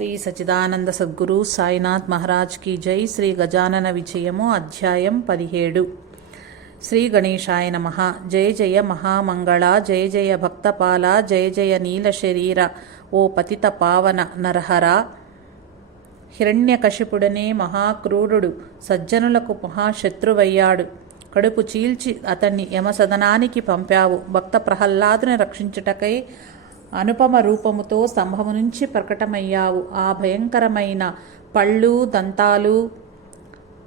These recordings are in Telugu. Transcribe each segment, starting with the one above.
శ్రీ సచిదానంద సద్గురు సాయినాథ్ మహారాజ్కి జై శ్రీ గజానన విజయము అధ్యాయం పదిహేడు. శ్రీ గణేశాయ నమ. జయ జయ మహామంగళ జయ జయ భక్తపాల జయ జయ నీల శరీర ఓ పతిత పావన నరహర. హిరణ్యకశిపుడనే మహాక్రూరుడు సజ్జనులకు మహాశత్రువయ్యాడు. కడుపు చీల్చి అతన్ని యమసదనానికి పంపావు. భక్త ప్రహ్లాదుని రక్షించుటకై అనుపమ రూపముతో స్తంభము నుంచి ప్రకటమయ్యావు. ఆ భయంకరమైన పళ్ళు దంతాలు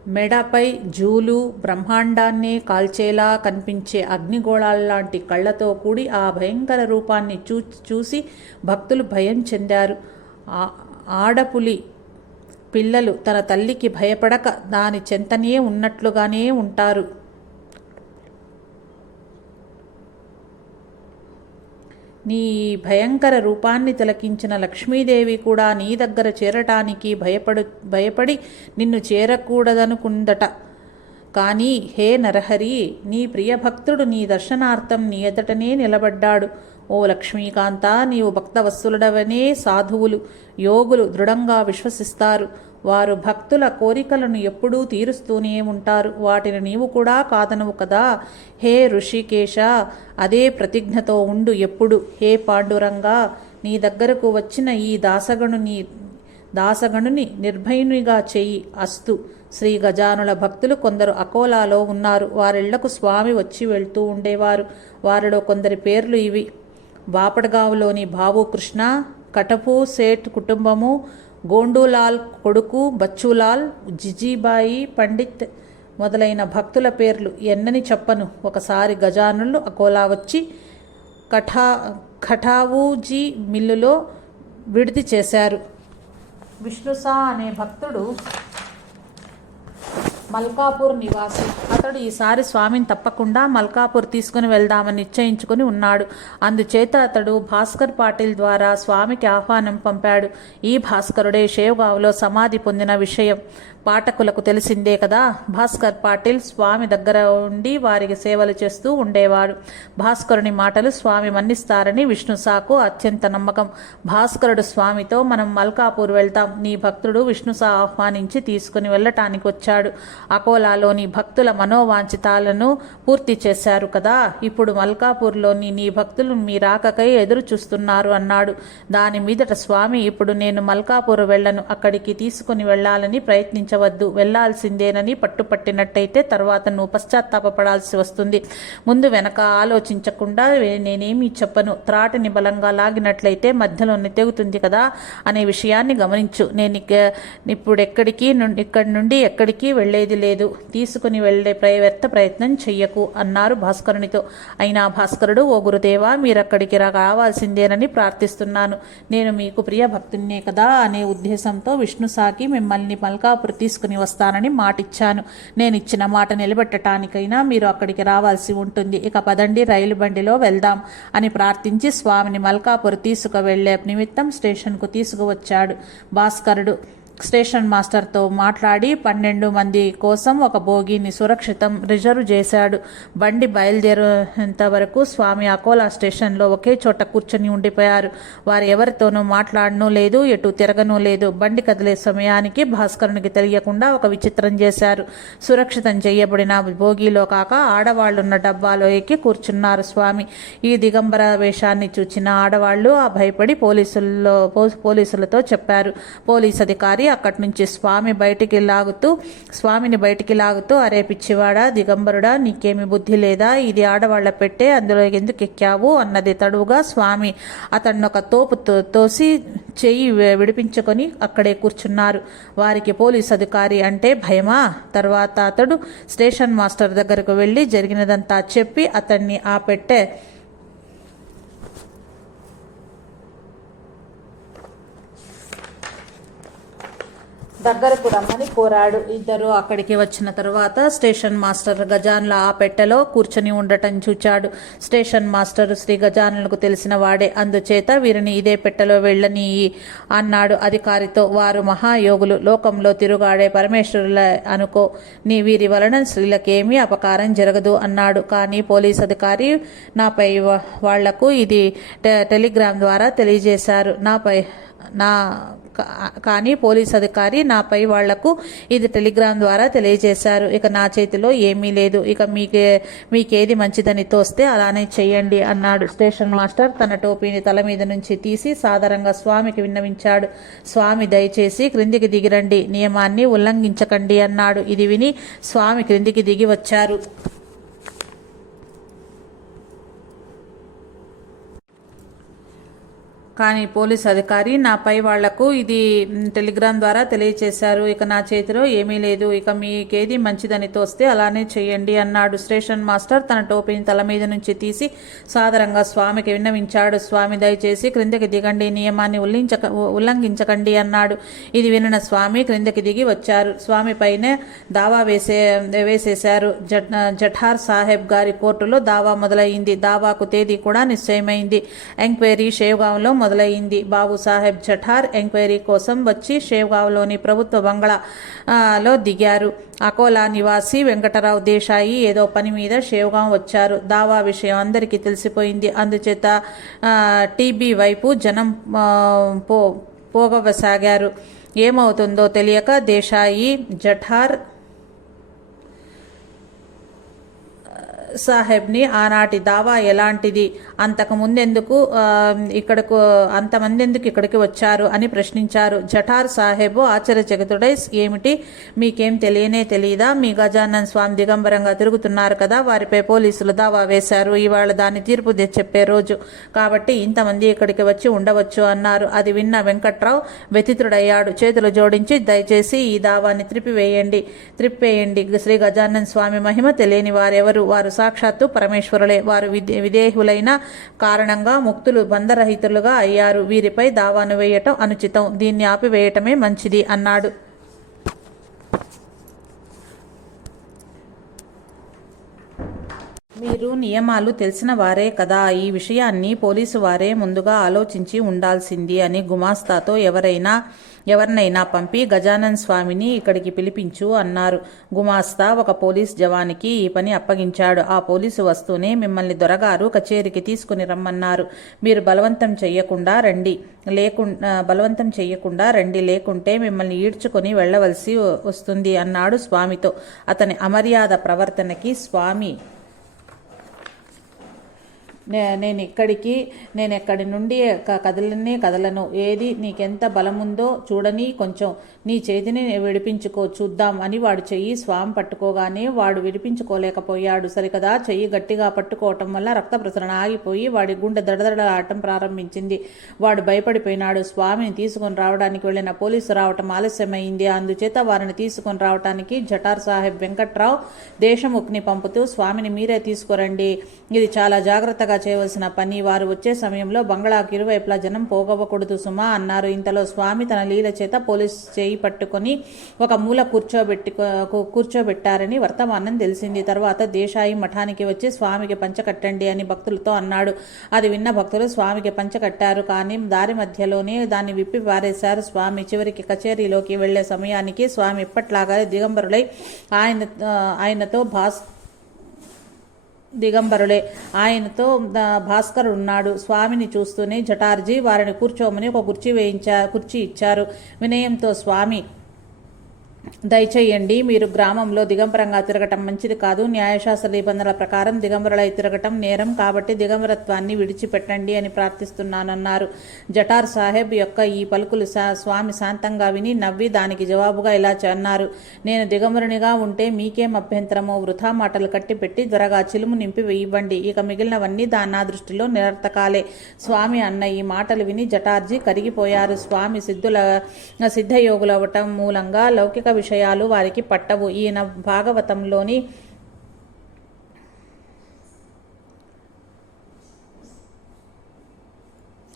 మెడపై జూలు బ్రహ్మాండాన్నే కాల్చేలా కనిపించే అగ్నిగోళాల్లాంటి కళ్ళతో కూడి ఆ భయంకర రూపాన్ని చూ చూసి భక్తులు భయం చెందారు. ఆడపులి పిల్లలు తన తల్లికి భయపడక దాని చెంతనే ఉన్నట్లుగానే ఉంటారు. నీ భయంకర రూపాన్ని తిలకించిన లక్ష్మీదేవి కూడా నీ దగ్గర చేరటానికి భయపడు భయపడి నిన్ను చేరకూడదనుకుందట. కానీ హే నరహరి నీ ప్రియభక్తుడు నీ దర్శనార్థం నీ ఎదటనే నిలబడ్డాడు. ఓ లక్ష్మీకాంత నీవు భక్తవత్సలుడవనే సాధువులు యోగులు దృఢంగా విశ్వసిస్తారు. వారు భక్తుల కోరికలను ఎప్పుడూ తీరుస్తూనే ఉంటారు. వాటిని నీవు కూడా కాదనవు కదా. హే ఋషికేశ అదే ప్రతిజ్ఞతో ఉండు ఎప్పుడు. హే పాండురంగా నీ దగ్గరకు వచ్చిన ఈ దాసగణుని దాసగణుని నిర్భయునిగా చెయ్యి అస్తు. శ్రీ గజానుల భక్తులు కొందరు అకోలాలో ఉన్నారు. వారిళ్ళకు స్వామి వచ్చి వెళ్తూ ఉండేవారు. వారిలో కొందరి పేర్లు ఇవి. బాపడగావులోని బాబు కృష్ణ కటపు సేట్ కుటుంబము గోండూలాల్ కొడుకు బచ్చులాల్ జిజీబాయి పండిత్ మొదలైన భక్తుల పేర్లు ఎన్నని చెప్పను. ఒకసారి గజానులు అకోలా వచ్చి కఠా ఖఠావూజీ మిల్లులో విడిది చేశారు. విష్ణుసా అనే భక్తుడు మల్కాపూర్ నివాసి. అతడు ఈసారి స్వామిని తప్పకుండా మల్కాపూర్ తీసుకుని వెళ్దామని నిశ్చయించుకుని ఉన్నాడు. అందుచేత అతడు భాస్కర్ పాటిల్ ద్వారా స్వామికి ఆహ్వానం పంపాడు. ఈ భాస్కరుడే షేవ్గావ్లో సమాధి పొందిన విషయం. పాఠకులకు తెలిసిందే కదా? భాస్కర్ పాటిల్ స్వామి దగ్గర ఉండి వారికి సేవలు చేస్తూ ఉండేవాడు. భాస్కరుని మాటలు స్వామి మన్నిస్తారని విష్ణుసాకు అత్యంత నమ్మకం. భాస్కరుడు స్వామితో మనం మల్కాపూర్ వెళ్తాం. నీ భక్తుడు విష్ణు సా ఆహ్వానించి తీసుకుని వెళ్ళటానికి వచ్చాడు. అకోలాలోని భక్తుల మనోవాంఛితాలను పూర్తి చేశారు కదా? ఇప్పుడు మల్కాపూర్లోని నీ భక్తులు మీ రాకకై ఎదురు చూస్తున్నారు అన్నాడు. దాని మీదట స్వామి ఇప్పుడు నేను మల్కాపూర్ వెళ్ళను. అక్కడికి తీసుకుని వెళ్ళాలని ప్రయత్నించవద్దు వెళ్ళాల్సిందేనని పట్టుపట్టినట్టయితే తర్వాత నువ్వు పశ్చాత్తాపడాల్సి వస్తుంది. ముందు వెనక ఆలోచించకుండా నేనేమీ చెప్పను. త్రాటిని బలంగా లాగినట్లయితే మధ్యలో తెగుతుంది కదా అనే విషయాన్ని గమనించు. నేను ఇప్పుడు ఎక్కడికి ఇక్కడి నుండి ఎక్కడికి వెళ్ళేది లేదు. తీసుకుని వెళ్ళే వ్యర్థ ప్రయత్నం చెయ్యకు అన్నారు భాస్కరునితో. అయినా భాస్కరుడు ఓ గురుదేవా మీరక్కడికి రావాల్సిందేనని ప్రార్థిస్తున్నాను. నేను మీకు ప్రియ భక్తున్నే కదా అనే ఉద్దేశంతో విష్ణు సాకి మిమ్మల్ని మల్కాపురి తీసుకుని వస్తానని మాటిచ్చాను. నేను ఇచ్చిన మాట నిలబెట్టడానికైనా మీరు అక్కడికి రావాల్సి ఉంటుంది. ఇక పదండి రైలు బండిలో వెళ్దాం అని ప్రార్థించి స్వామిని మల్కాపూర్ తీసుకువెళ్ళే నిమిత్తం స్టేషన్కు తీసుకువచ్చాడు. భాస్కరుడు స్టేషన్ మాస్టర్తో మాట్లాడి పన్నెండు మంది కోసం ఒక బోగిని సురక్షితం రిజర్వ్ చేశాడు. బండి బయలుదేరేంత వరకు స్వామి అకోలా స్టేషన్లో ఒకే చోట కూర్చొని ఉండిపోయారు. వారు ఎవరితోనూ మాట్లాడనూ లేదు ఎటు తిరగనూ లేదు. బండి కదిలే సమయానికి భాస్కరునికి తెలియకుండా ఒక విచిత్రం చేశారు. సురక్షితం చేయబడిన భోగిలో కాక ఆడవాళ్ళున్న డబ్బాలో ఎక్కి కూర్చున్నారు స్వామి. ఈ దిగంబర వేషాన్ని చూచిన ఆడవాళ్ళు ఆ భయపడి పోలీసుల్లో పోలీసులతో చెప్పారు. పోలీస్ అధికారి అక్కడి నుంచి స్వామి బయటికి లాగుతూ స్వామిని బయటికి లాగుతూ అరే పిచ్చివాడా దిగంబరుడా నీకేమి బుద్ధి లేదా? ఇది ఆడవాళ్ళ పెట్టే అందులో ఎందుకు ఎక్కావు? అన్నది తడువుగా స్వామి అతన్ని ఒక తోపు తోసి చెయ్యి విడిపించుకొని అక్కడే కూర్చున్నారు. వారికి పోలీస్ అధికారి అంటే భయమా? తర్వాత అతడు స్టేషన్ మాస్టర్ దగ్గరకు వెళ్ళి జరిగినదంతా చెప్పి అతన్ని ఆ పెట్టే దగ్గరకు రమ్మని కోరాడు. ఇద్దరు అక్కడికి వచ్చిన తర్వాత స్టేషన్ మాస్టర్ గజాన్ల ఆ పెట్టెలో కూర్చొని ఉండటం చూచాడు. స్టేషన్ మాస్టర్ శ్రీ గజాన్లకు తెలిసిన వాడే. అందుచేత వీరిని ఇదే పెట్టెలో వెళ్ళని అన్నాడు అధికారితో. వారు మహాయోగులు. లోకంలో తిరుగాడే పరమేశ్వరుల అనుకో. నీ వీరి వలన స్త్రీలకేమీ అపకారం జరగదు అన్నాడు. కానీ పోలీస్ అధికారి నాపై వాళ్ళకు ఇది టెలిగ్రామ్ ద్వారా తెలియజేశారు. నాపై నా కానీ పోలీస్ అధికారి నాపై వాళ్ళకు ఇది టెలిగ్రామ్ ద్వారా తెలియజేశారు. ఇక నా చేతిలో ఏమీ లేదు. ఇక మీకే మీకేది మంచిదని తోస్తే అలానే చేయండి అన్నాడు స్టేషన్ మాస్టర్. తన టోపీని తల మీద నుంచి తీసి సాదరంగా స్వామికి విన్నవించాడు. స్వామి దయచేసి క్రిందికి దిగిరండి. నియమాన్ని ఉల్లంఘించకండి అన్నాడు. ఇది విని స్వామి క్రిందికి దిగి వచ్చారు. కానీ పోలీస్ అధికారి నాపై వాళ్ళకు ఇది టెలిగ్రామ్ ద్వారా తెలియచేశారు. ఇక నా చేతిలో ఏమీ లేదు. ఇక మీకేది మంచిదని తోస్తే అలానే చేయండి అన్నాడు స్టేషన్ మాస్టర్. తన టోపీని తల మీద నుంచి తీసి సాదరంగా స్వామికి విన్నవించాడు. స్వామి దయచేసి క్రిందకి దిగండి నియమాన్ని ఉల్లించక ఉల్లంఘించకండి అన్నాడు. ఇది వినిన స్వామి క్రిందకి దిగి వచ్చారు. స్వామి పైనే దావా వేసే వేసేశారు. జట్ జఠార్ సాహెబ్ గారి కోర్టులో దావా మొదలైంది. దావాకు తేదీ కూడా నిశ్చయమైంది. ఎంక్వైరీ షేవ్గాంలో మొదలైంది బాబు సాహెబ్ జఠార్ ఎంక్వైరీ కోసం వచ్చి షేవ్గావ్లోని ప్రభుత్వ బంగ్లా లో దిగారు. అకోలా నివాసి వెంకటరావు దేశాయి ఏదో పని మీద షేవ్గాం వచ్చారు. దావా విషయం అందరికీ తెలిసిపోయింది. అందుచేత టీబీ వైపు జనం పో పోగవసాగారు. ఏమవుతుందో తెలియక దేశాయి జఠార్ సాహెబ్ని ఆనాటి దావా ఎలాంటిది? అంతకు ముందెందుకు ఇక్కడకు ఇక్కడకు అంతమందెందుకు ఇక్కడికి వచ్చారు అని ప్రశ్నించారు. జఠార్ సాహెబ్ ఆశ్చర్యచకితుడై ఏమిటి? మీకేం తెలియనే తెలియదా మీ గజానన్ స్వామి దిగంబరంగా తిరుగుతున్నారు కదా వారిపై పోలీసులు దావా వేశారు ఇవాళ దాని తీర్పు చెప్పే రోజు. కాబట్టి ఇంతమంది ఇక్కడికి వచ్చి ఉండవచ్చు అన్నారు. అది విన్న వెంకట్రావు వ్యతితుడయ్యాడు. చేతులు జోడించి దయచేసి ఈ దావాన్ని త్రిపివేయండి త్రిప్పేయండి శ్రీ గజానన్ స్వామి మహిమ తెలియని వారెవరు? వారు సాక్షాత్తు పరమేశ్వరులే. వారు విదే విదేహులైన కారణంగా ముక్తులు బంధరహితులుగా అయ్యారు. వీరిపై దావాను వేయటం అనుచితం. దీన్ని ఆపివేయటమే మంచిది అన్నాడు. మీరు నియమాలు తెలిసిన వారే కదా. ఈ విషయాన్ని పోలీసు వారే ముందుగా ఆలోచించి ఉండాల్సింది అని గుమాస్తాతో ఎవరైనా ఎవరినైనా పంపి గజానన్ స్వామిని ఇక్కడికి పిలిపించు అన్నారు. గుమాస్తా ఒక పోలీస్ జవానికి ఈ పని అప్పగించాడు. ఆ పోలీసు వస్తూనే మిమ్మల్ని దొరగారు కచేరీకి తీసుకుని రమ్మన్నారు. మీరు బలవంతం చెయ్యకుండా రండి. లేకుండా బలవంతం చెయ్యకుండా రండి. లేకుంటే మిమ్మల్ని ఈడ్చుకొని వెళ్ళవలసి వస్తుంది అన్నాడు స్వామితో. అతని అమర్యాద ప్రవర్తనకి స్వామి నేను ఇక్కడికి నేను ఎక్కడి నుండి క- కదలనే కదలను. ఏది నీకెంత బలముందో చూడని కొంచెం నీ చేతిని విడిపించుకో చూద్దాం అని వాడు చెయ్యి స్వామి పట్టుకోగానే వాడు విడిపించుకోలేకపోయాడు. సరికదా చెయ్యి గట్టిగా పట్టుకోవటం వల్ల రక్త ప్రసరణ ఆగిపోయి వాడి గుండె దడదడలాడటం ప్రారంభించింది. వాడు భయపడిపోయినాడు. స్వామిని తీసుకొని రావడానికి వెళ్ళిన పోలీసు రావటం ఆలస్యమైంది. అందుచేత వారిని తీసుకొని రావటానికి జటార్ సాహెబ్ వెంకట్రావు దేశముఖ్ని పంపుతూ స్వామిని మీరే తీసుకురండి. ఇది చాలా జాగ్రత్తగా చేయవలసిన పని. వారు వచ్చే సమయంలో బంగళాకు ఇరువైపులా జనం పోగవ్వకూడదు సుమా అన్నారు. ఇంతలో స్వామి తన లీల చేత పోలీస్ చేయి పట్టుకొని ఒక మూల కూర్చోబెట్టి కూర్చోబెట్టారని వర్తమానం తెలిసింది. తర్వాత దేశాయి మఠానికి వచ్చి స్వామికి పంచకట్టండి అని భక్తులతో అన్నాడు. అది విన్న భక్తులు స్వామికి పంచకట్టారు కానీ దారి మధ్యలోనే దాన్ని విప్పి పారేశారు స్వామి. చివరికి కచేరీలోకి వెళ్ళే సమయానికి స్వామి ఇప్పట్లాగానే దిగంబరులై ఆయన ఆయనతో భాస్ దిగంబరులే. ఆయనతో భాస్కర్ ఉన్నాడు. స్వామిని చూస్తూనే జటార్జీ వారిని కూర్చోమని ఒక కుర్చీ వేయించా కుర్చీ ఇచ్చారు. వినయంతో స్వామి దయచేయండి. మీరు గ్రామంలో దిగంబరంగా తిరగటం మంచిది కాదు. న్యాయశాస్త్ర నిబంధనల ప్రకారం దిగంబరులై తిరగటం నేరం కాబట్టి దిగంబరత్వాన్ని విడిచిపెట్టండి అని ప్రార్థిస్తున్నానన్నారు. జటార్ సాహెబ్ యొక్క ఈ పలుకులు సా- స్వామి శాంతంగా విని నవ్వి దానికి జవాబుగా ఇలా అన్నారు. నేను దిగంబరునిగా ఉంటే మీకేం అభ్యంతరమో వృధా మాటలు కట్టిపెట్టి త్వరగా చిలుము నింపి వేయవండి ఇక మిగిలినవన్నీ దా నా దృష్టిలో నిరర్థకాలే. స్వామి అన్న ఈ మాటలు విని జటార్జీ కరిగిపోయారు. స్వామి సిద్ధుల సిద్ధయోగులవటం మూలంగా లౌకిక విషయాలు వారికి పట్టవు. ఈయన భాగవతంలోని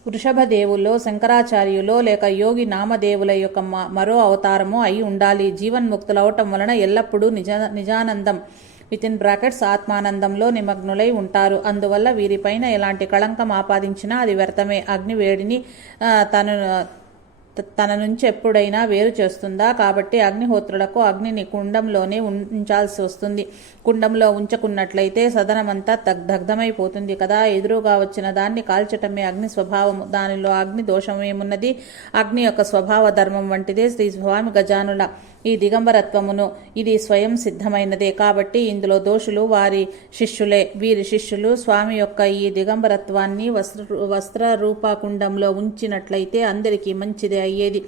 వృషభదేవులో శంకరాచార్యులో లేక యోగి నామదేవుల యొక్క మరో అవతారము అయి ఉండాలి. జీవన్ముక్తులవటం వలన ఎల్లప్పుడూ నిజ నిజానందం విత్ ఇన్ బ్రాకెట్స్ ఆత్మానందంలో నిమగ్నులై ఉంటారు. అందువల్ల వీరిపైన ఎలాంటి కళంకం ఆపాదించినా అది వ్యర్థమే. అగ్ని వేడిని తను తన నుంచి ఎప్పుడైనా వేరు చేస్తుందా? కాబట్టి అగ్నిహోత్రులకు అగ్నిని కుండంలోనే ఉంచాల్సి వస్తుంది. కుండంలో ఉంచకున్నట్లయితే సదనమంతా దగ్ దగ్ధమైపోతుంది కదా? ఎదురుగా వచ్చిన దాన్ని కాల్చటమే అగ్ని స్వభావము. దానిలో అగ్ని దోషమేమున్నది? అగ్ని యొక్క స్వభావ ధర్మం వంటిదే శ్రీ స్వామి గజానుల. ఈ దిగంబరత్వమును. ఇది స్వయం సిద్ధమైనదే. కాబట్టి ఇందులో దోషులు వారి శిష్యులే. వీరి శిష్యులు స్వామి యొక్క ఈ దిగంబరత్వాన్ని వస్త్ర వస్త్ర రూపకుండంలో ఉంచినట్లయితే అందరికీ మంచిదే అయ్యేది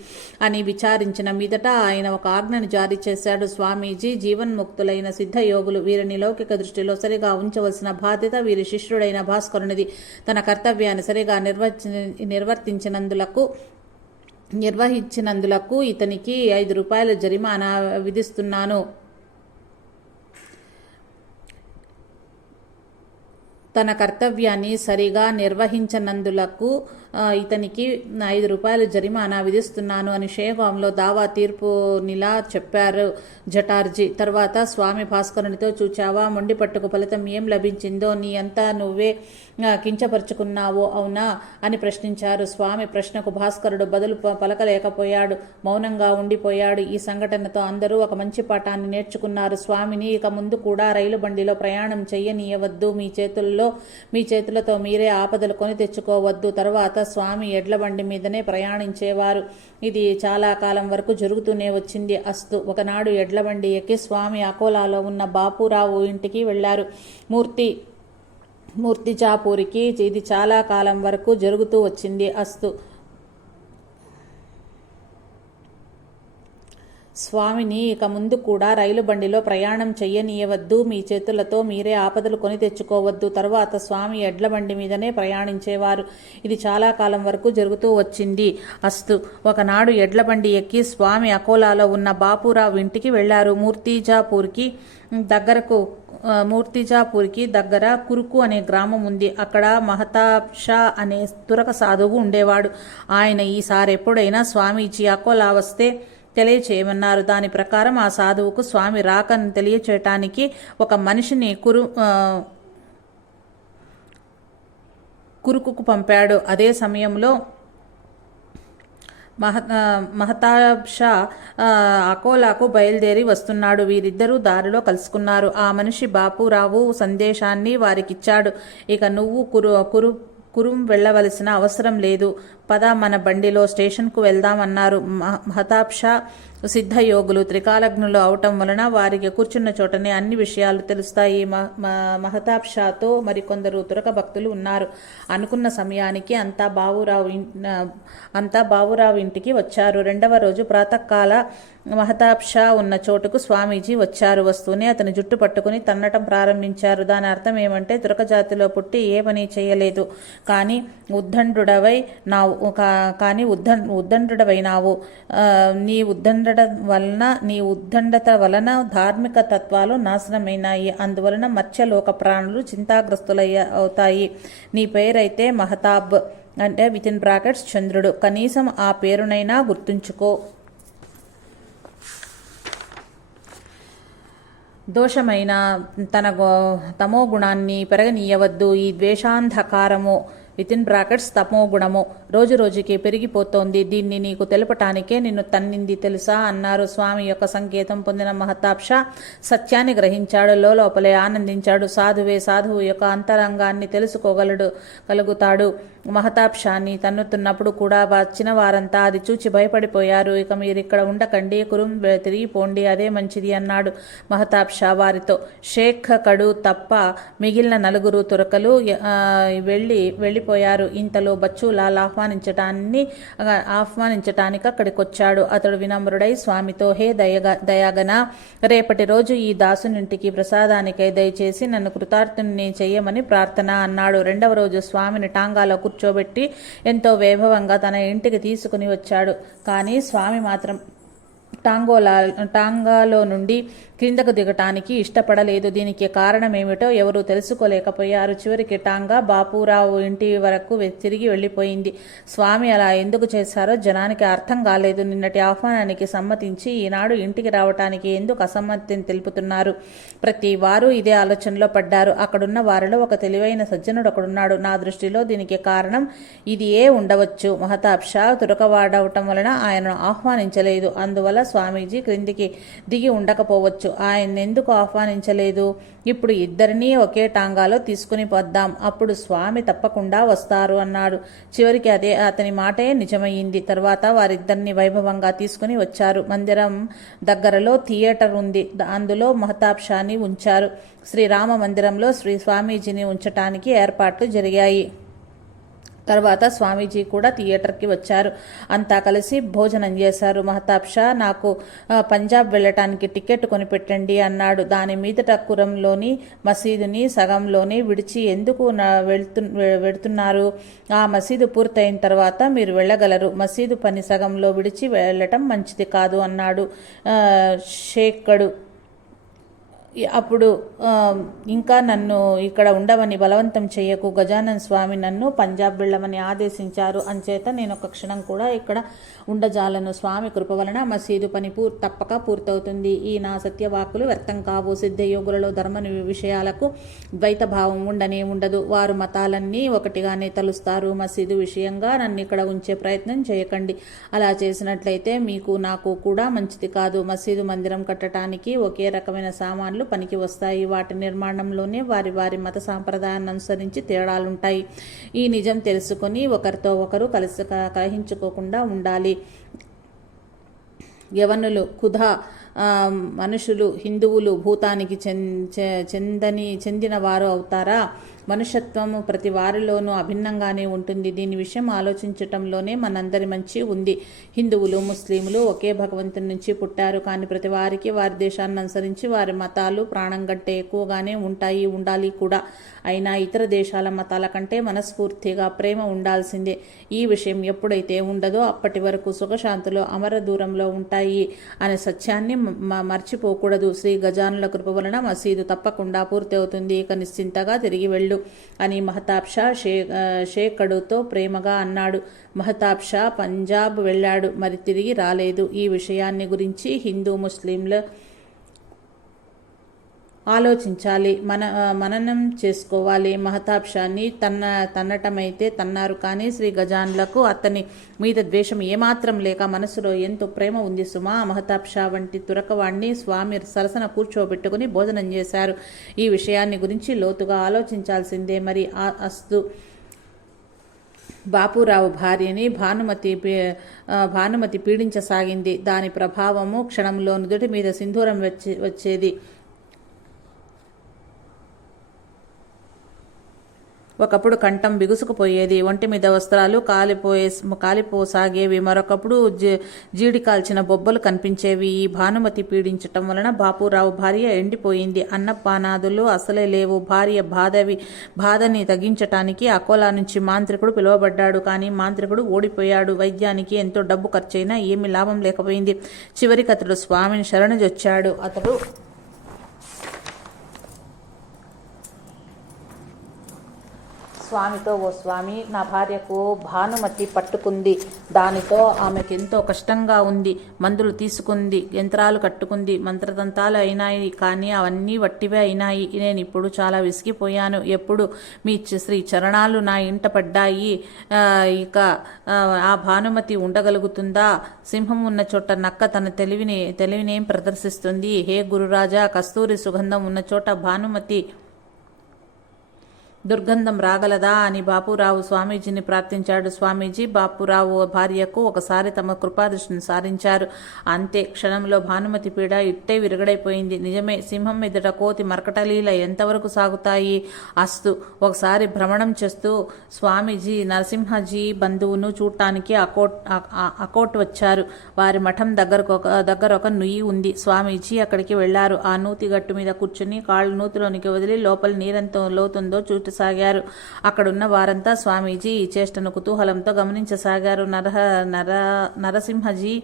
అని విచారించిన మీదట ఆయన ఒక ఆజ్ఞను జారీ చేశాడు. స్వామీజీ జీవన్ముక్తులైన సిద్ధయోగులు వీరిని లౌకిక దృష్టిలో సరిగా ఉంచవలసిన బాధ్యత వీరి శిష్యుడైన భాస్కరునిది. తన కర్తవ్యాన్ని సరిగా నిర్వర్తి నిర్వర్తించినందులకు నిర్వహించినందులకు ఇతనికి ఐదు రూపాయల జరిమానా విధిస్తున్నాను. తన కర్తవ్యాన్ని సరిగా నిర్వహించనందులకు ఇతనికి ఐదు రూపాయల జరిమానా విధిస్తున్నాను అని షేవాంలో దావా తీర్పునిలా చెప్పారు జటార్జీ. తర్వాత స్వామి భాస్కరునితో చూచావా? మొండి పట్టుకు ఫలితం ఏం లభించిందో? నీ అంతా నువ్వే కించపరుచుకున్నావో అవునా? అని ప్రశ్నించారు. స్వామి ప్రశ్నకు భాస్కరుడు బదులు పలకలేకపోయాడు. మౌనంగా ఉండిపోయాడు. ఈ సంఘటనతో అందరూ ఒక మంచి పాఠాన్ని నేర్చుకున్నారు. స్వామిని ఇక ముందు కూడా రైలు బండిలో ప్రయాణం చెయ్యనీయవద్దు మీ చేతుల్లో మీ చేతులతో మీరే ఆపదలు కొని తెచ్చుకోవద్దు. తర్వాత స్వామి ఎడ్ల బండి మీదనే ప్రయాణించేవారు. ఇది చాలా కాలం వరకు జరుగుతూనే వచ్చింది. అస్తు ఒకనాడు ఎడ్ల బండి ఎక్కి స్వామి అకోలాలో ఉన్న బాపురావు ఇంటికి వెళ్ళారు. మూర్తి మూర్తిజాపూరికి ఇది చాలా కాలం వరకు జరుగుతూ వచ్చింది. అస్తు స్వామిని ఇక ముందు కూడా రైలు బండిలో ప్రయాణం చెయ్యనీయవద్దు. మీ చేతులతో మీరే ఆపదలు కొని తెచ్చుకోవద్దు. తరువాత స్వామి ఎడ్ల బండి మీదనే ప్రయాణించేవారు. ఇది చాలా కాలం వరకు జరుగుతూ వచ్చింది. అస్తు ఒకనాడు ఎడ్ల బండి ఎక్కి స్వామి అకోలాలో ఉన్న బాపురావు ఇంటికి వెళ్ళారు. మూర్తిజాపూర్కి దగ్గరకు మూర్తిజాపూర్కి దగ్గర కురుకు అనే గ్రామం ఉంది. అక్కడ మహతాబ్ షా అనే తురక సాధువు ఉండేవాడు. ఆయన ఈసారి ఎప్పుడైనా స్వామీజీ అకోలా వస్తే తెలియచేయమన్నారు. దాని ప్రకారం ఆ సాధువుకు స్వామి రాకను తెలియచేయటానికి ఒక మనిషిని కురు ఆ, కురుకుకు పంపాడు. అదే సమయంలో మహ మహతాబ్షా మహతాబ్ షా అకోలాకు బయలుదేరి వస్తున్నాడు. వీరిద్దరూ దారిలో కలుసుకున్నారు. ఆ మనిషి బాపురావు సందేశాన్ని వారికిచ్చాడు. ఇక నువ్వు కురు కురు కురుం వెళ్ళవలసిన అవసరం లేదు. పద మన బండిలో స్టేషన్కు వెళ్దామన్నారు. మహ- మహతాబ్ షా సిద్ధయోగులు త్రికాలగ్నులు అవటం వలన వారికి కూర్చున్న చోటనే అన్ని విషయాలు తెలుస్తాయి. మ- మ- మహతాబ్ షాతో మరికొందరు తురక భక్తులు ఉన్నారు. అనుకున్న సమయానికి అంతా బావురావు అంతా బావురావు ఇంటికి వచ్చారు. రెండవ రోజు ప్రాతకాల మహతాబ్ షా ఉన్న చోటుకు స్వామీజీ వచ్చారు. వస్తూనే అతని జుట్టు పట్టుకుని తన్నటం ప్రారంభించారు. దాని అర్థం ఏమంటే తురక జాతిలో పుట్టి ఏ పని చేయలేదు. కానీ ఉద్దండుడవై నా కానీ ఉద్ద ఉద్దండుడవైనావు నీ ఉద్దండట వలన నీ ఉద్దండత వలన ధార్మిక తత్వాలు నాశనమైనాయి. అందువలన మత్స్యలోక ప్రాణులు చింతాగ్రస్తులయ్య అవుతాయి. నీ పేరైతే మహతాబ్ అంటే విత్ ఇన్ బ్రాకెట్స్ చంద్రుడు. కనీసం ఆ పేరునైనా గుర్తుంచుకో. దోషమైన తన తమో గుణాన్ని పెరగనీయవద్దు. ఈ ద్వేషాంధకారము వితిన్ బ్రాకెట్స్ తమో గుణము. రోజు రోజుకి పెరిగిపోతోంది. దీన్ని నీకు తెలపటానికే నిన్ను తన్నింది తెలుసా? అన్నారు స్వామి యొక్క సంకేతం పొందిన మహతాబ్ష. సత్యాన్ని గ్రహించాడు లోపలే ఆనందించాడు. సాధువే సాధువు యొక్క అంతరంగాన్ని తెలుసుకోగలడు కలుగుతాడు. మహతాబ్షాన్ని తన్నుతున్నప్పుడు కూడా వచ్చిన వారంతా అది చూచి భయపడిపోయారు. ఇక మీరు ఇక్కడ ఉండకండి కురుం తిరిగిపోండి అదే మంచిది అన్నాడు మహతాబ్ షా వారితో. షేక్ కడు తప్ప మిగిలిన నలుగురు తురకలు వెళ్ళి వెళ్ళి వెళ్ళిపోయారు ఇంతలో బచ్చులాల్ ఆహ్వానించటాన్ని ఆహ్వానించటానికి అక్కడికి వచ్చాడు అతడు వినమ్రుడై స్వామితో హే దయగా దయాగన రేపటి రోజు ఈ దాసునింటికి ప్రసాదానికై దయచేసి నన్ను కృతార్థుని చేయమని ప్రార్థన అన్నాడు. రెండవ రోజు స్వామిని టాంగాలో కూర్చోబెట్టి ఎంతో వైభవంగా తన ఇంటికి తీసుకుని వచ్చాడు. కానీ స్వామి మాత్రం టాంగోలా టాంగాలో నుండి క్రిందకు దిగటానికి ఇష్టపడలేదు. దీనికి కారణం ఏమిటో ఎవరూ తెలుసుకోలేకపోయారు. చివరికి టాంగా బాపురావు ఇంటి వరకు తిరిగి వెళ్ళిపోయింది. స్వామి అలా ఎందుకు చేశారో జనానికి అర్థం కాలేదు. నిన్నటి ఆహ్వానానికి సమ్మతించి ఈనాడు ఇంటికి రావటానికి ఎందుకు అసమ్మతిని తెలుపుతున్నారు? ప్రతి వారు ఇదే ఆలోచనలో పడ్డారు. అక్కడున్న వారిలో ఒక తెలివైన సజ్జనుడు ఒకడున్నాడు. నా దృష్టిలో దీనికి కారణం ఇది ఏ ఉండవచ్చు. మహతాబ్ షా తురకవాడవటం వలన ఆయనను ఆహ్వానించలేదు. అందువల్ల స్వామీజీ క్రిందికి దిగి ఉండకపోవచ్చు. ఆయన ఎందుకు ఆహ్వానించలేదు? ఇప్పుడు ఇద్దరినీ ఒకే టాంగాలో తీసుకుని వద్దాం అప్పుడు స్వామి తప్పకుండా వస్తారు అన్నాడు. చివరికి అదే అతని మాటే నిజమయ్యింది. తర్వాత వారిద్దరిని వైభవంగా తీసుకుని వచ్చారు. మందిరం దగ్గరలో థియేటర్ ఉంది. అందులో మహతాబ్ షాని ఉంచారు. శ్రీరామ మందిరంలో శ్రీ స్వామీజీని ఉంచటానికి ఏర్పాట్లు జరిగాయి. తర్వాత స్వామీజీ కూడా థియేటర్కి వచ్చారు. అంతా కలిసి భోజనం చేశారు. మహతాబ్ షా నాకు పంజాబ్ వెళ్ళటానికి టికెట్ కొనిపెట్టండి అన్నాడు. దాని మీదట కురంలోని మసీదుని సగంలోని విడిచి ఎందుకు వెళ్తు వెడుతున్నారు? ఆ మసీదు పూర్తయిన తర్వాత మీరు వెళ్ళగలరు. మసీదు పని సగంలో విడిచి వెళ్ళటం మంచిది కాదు అన్నాడు షేక్కడు అప్పుడు ఇంకా నన్ను ఇక్కడ ఉండవని బలవంతం చేయకు గజానన్ స్వామి నన్ను పంజాబ్ వెళ్ళమని ఆదేశించారు. అంచేత నేను ఒక క్షణం కూడా ఇక్కడ ఉండజాలను స్వామి కృప వలన మసీదు పని పూర్ తప్పక పూర్తవుతుంది. ఈ నా సత్యవాకులు వ్యర్థం కావు. సిద్ధయోగులలో ధర్మ విషయాలకు ద్వైత భావం ఉండనే ఉండదు. వారు మతాలన్నీ ఒకటిగానే తలుస్తారు. మసీదు విషయంగా నన్ను ఇక్కడ ఉంచే ప్రయత్నం చేయకండి. అలా చేసినట్లయితే మీకు నాకు కూడా మంచిది కాదు. మసీదు మందిరం కట్టడానికి ఒకే రకమైన సామాన్లు పనికి వస్తాయి. వాటి నిర్మాణంలోనే వారి వారి మత సాంప్రదాయాన్ని అనుసరించి తేడాలుంటాయి. ఈ నిజం తెలుసుకొని ఒకరితో ఒకరు కలిసి కలహించుకోకుండా ఉండాలి. యవనులు కుధా మనుషులు హిందువులు భూతానికి చె- చెందని చెందిన వారు అవుతారా? మనుషత్వము ప్రతి వారిలోనూ అభిన్నంగానే ఉంటుంది. దీని విషయం ఆలోచించటంలోనే మనందరి మంచి ఉంది. హిందువులు ముస్లింలు ఒకే భగవంతుని నుంచి పుట్టారు. కానీ ప్రతి వారికి వారి దేశాన్ని అనుసరించి వారి మతాలు ప్రాణం కంటే ఎక్కువగానే ఉంటాయి ఉండాలి కూడా. అయినా ఇతర దేశాల మతాల కంటే మనస్ఫూర్తిగా ప్రేమ ఉండాల్సిందే. ఈ విషయం ఎప్పుడైతే ఉండదో అప్పటి వరకు సుఖశాంతులు అమర దూరంలో ఉంటాయి అనే సత్యాన్ని మర్చిపోకూడదు. శ్రీ గజానుల కృప వలన మసీదు తప్పకుండా పూర్తి అవుతుంది ఇక నిశ్చింతగా తిరిగి వెళ్ళు. అని మహతాబ్ షా షే షేకడుతో ప్రేమగా అన్నాడు. మహతాబ్ షా పంజాబ్ వెళ్ళాడు మరి తిరిగి రాలేదు. ఈ విషయాన్ని గురించి హిందూ ముస్లింల ఆలోచించాలి మన మననం చేసుకోవాలి. మహతాబ్షాన్ని తన్న తన్నటమైతే తన్నారు. కానీ శ్రీ గజాన్లకు అతని మీద ద్వేషం ఏమాత్రం లేక మనసులో ఎంతో ప్రేమ ఉంది సుమా. మహతాబ్షా వంటి తురకవాణ్ణి స్వామి సరసన కూర్చోబెట్టుకుని భోజనం చేశారు. ఈ విషయాన్ని గురించి లోతుగా ఆలోచించాల్సిందే. మరి ఆ అస్తు బాపురావు భార్యని భానుమతి పీ- భానుమతి పీడించసాగింది. దాని ప్రభావము క్షణంలో నుదుటి మీద సింధూరం వచ్చే వచ్చేది. ఒకప్పుడు కంఠం బిగుసుకుపోయేది. ఒంటి మీద వస్త్రాలు కాలిపోయే కాలిపోసాగేవి. మరొకప్పుడు జీ- జీడి కాల్చిన బొబ్బలు కనిపించేవి. ఈ భానుమతి పీడించటం వలన బాపురావు భార్య ఎండిపోయింది. అన్నపానాదులు అసలే లేవు. భార్య బాధవి బాధని తగ్గించటానికి అకోలా నుంచి మాంత్రికుడు పిలువబడ్డాడు. కానీ మాంత్రికుడు ఓడిపోయాడు. వైద్యానికి ఎంతో డబ్బు ఖర్చయినా ఏమి లాభం లేకపోయింది. చివరికి అతడు స్వామిని శరణుజొచ్చాడు అతడు స్వామితో ఓ స్వామి నా భార్యకు భానుమతి పట్టుకుంది. దానితో ఆమెకు ఎంతో కష్టంగా ఉంది. మందులు తీసుకుంది యంత్రాలు కట్టుకుంది మంత్రదంతాలు అయినాయి కానీ అవన్నీ వట్టివే అయినాయి. నేను ఇప్పుడు చాలా విసిగిపోయాను. ఎప్పుడు మీ శ్రీ చరణాలు నా ఇంట పడ్డాయి. ఇక ఆ, ఆ భానుమతి ఉండగలుగుతుందా? సింహం ఉన్న చోట నక్క తన తెలివిని తెలివినేం ప్రదర్శిస్తుంది? హే గురురాజా కస్తూరి సుగంధం ఉన్న చోట భానుమతి దుర్గంధం రాగలదా అని బాపురావు స్వామీజీని ప్రార్థించాడు స్వామీజీ. బాపురావు భార్యకు ఒకసారి తమ కృపాదృష్టిని సారించారు. అంతే క్షణంలో భానుమతి పీడ ఇట్టే విరగడైపోయింది. నిజమే సింహం ఎదుట కోతి మరకటలీల ఎంతవరకు సాగుతాయి? అస్తు ఒకసారి భ్రమణం చేస్తూ స్వామీజీ నరసింహజీ బంధువును చూడటానికి అకోట్ అకోట్ వచ్చారు. వారి మఠం దగ్గరకు ఒక దగ్గర ఒక నుయ్యి ఉంది. స్వామీజీ అక్కడికి వెళ్ళారు. ఆ నూతి గట్టు మీద కూర్చుని కాళ్ళు నూతిలోనికి వదిలి లోపల నీరెంత లోతుందో చూ సాగారు అక్కడున్న వారంతా స్వామీజీ ఈ చేష్టను కుతూహలంతో గమనించసాగారు. నరహ నర నరసింహజీ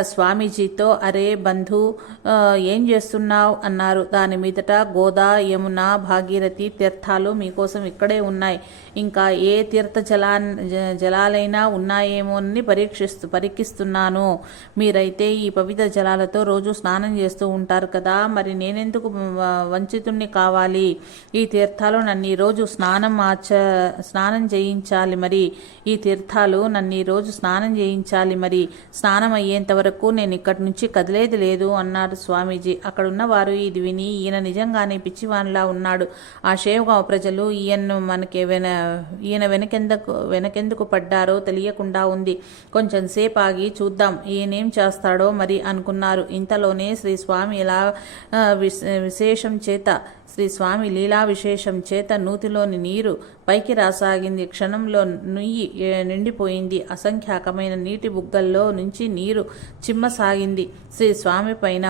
స్వామీజీతో అరే బంధు ఏం చేస్తున్నావు? అన్నారు. దాని మీదట గోదా యమున భాగీరథి తీర్థాలు మీకోసం ఇక్కడే ఉన్నాయి. ఇంకా ఏ తీర్థ జలా జ- జలాలైనా ఉన్నాయేమోనని పరీక్షిస్తూ పరీక్షిస్తున్నాను. మీరైతే ఈ పవిత్ర జలాలతో రోజు స్నానం చేస్తూ ఉంటారు కదా మరి నేనెందుకు వంచితుణ్ణి కావాలి? ఈ తీర్థాలు నన్ను రోజు స్నానం ఆచ స్నానం చేయించాలి మరి. ఈ తీర్థాలు నన్ను ఈ రోజు స్నానం చేయించాలి మరి. స్నానం అయ్యేంత ఇంతవరకు నేను ఇక్కడి నుంచి కదిలేది లేదు అన్నారు స్వామీజీ. అక్కడున్న వారు ఇది విని ఈయన నిజంగానే పిచ్చివాన్లా ఉన్నాడు. ఆ షేవగాంవ్ ప్రజలు ఈయన్ను మనకి వెన ఈయన వెనకెందుకు వెనకెందుకు పడ్డారో తెలియకుండా ఉంది. కొంచెం సేపు ఆగి చూద్దాం ఈయనేం చేస్తాడో మరి అనుకున్నారు. ఇంతలోనే శ్రీ స్వామి ఇలా విశేషం చేత శ్రీ స్వామి లీలా విశేషం చేత నూతిలోని నీరు పైకి రాసాగింది. క్షణంలో నుయ్యి నిండిపోయింది. అసంఖ్యాకమైన నీటి బుగ్గల్లో నుంచి నీరు చిమ్మసాగింది. శ్రీ స్వామి పైన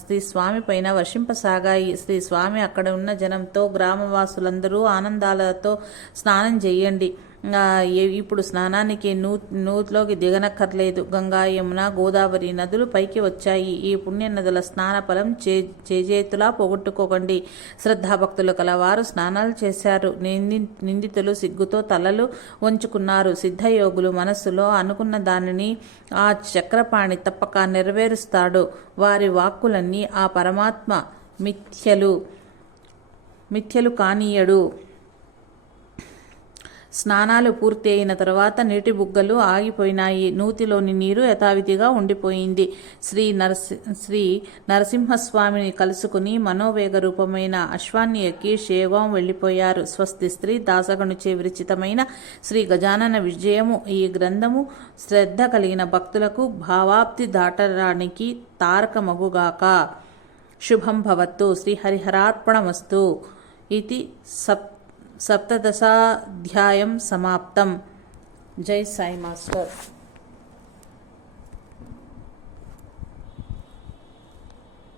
శ్రీ స్వామి పైన వర్షింపసాగాయి. శ్రీ స్వామి అక్కడ ఉన్న జనంతో గ్రామవాసులందరూ ఆనందాలతో స్నానం చేయండి. ఇప్పుడు స్నానానికి నూ నూతిలోకి దిగనక్కర్లేదు. గంగా యమున గోదావరి నదులు పైకి వచ్చాయి. ఈ పుణ్య నదుల స్నాన ఫలం చే చేజేతులా పోగొట్టుకోకండి. శ్రద్ధాభక్తులు కలవారు స్నానాలు చేశారు. నింది నిందితులు సిగ్గుతో తలలు వంచుకున్నారు. సిద్ధయోగులు మనస్సులో అనుకున్న దానిని ఆ చక్రపాణి తప్పక నెరవేరుస్తాడు. వారి వాక్కులన్నీ ఆ పరమాత్మ మిథ్యలు మిథ్యలు కానీయడు. స్నానాలు పూర్తి అయిన తర్వాత నీటి బుగ్గలు ఆగిపోయినాయి. నూతిలోని నీరు యథావిధిగా ఉండిపోయింది. శ్రీ నరసి శ్రీ నరసింహస్వామిని కలుసుకుని మనోవేగ రూపమైన అశ్వాన్ని ఎక్కి శేవం వెళ్ళిపోయారు. స్వస్తి స్త్రీ దాసగణుచే విరచితమైన శ్రీ గజానన విజయము. ఈ గ్రంథము శ్రద్ధ కలిగిన భక్తులకు భావాప్తి దాటడానికి తారకమగుగాక. శుభం భవత్తు. శ్రీహరిహరార్పణమస్తు ఇది సప్ సప్తదశాధ్యాయం సమాప్తం జై సాయి మాస్టర్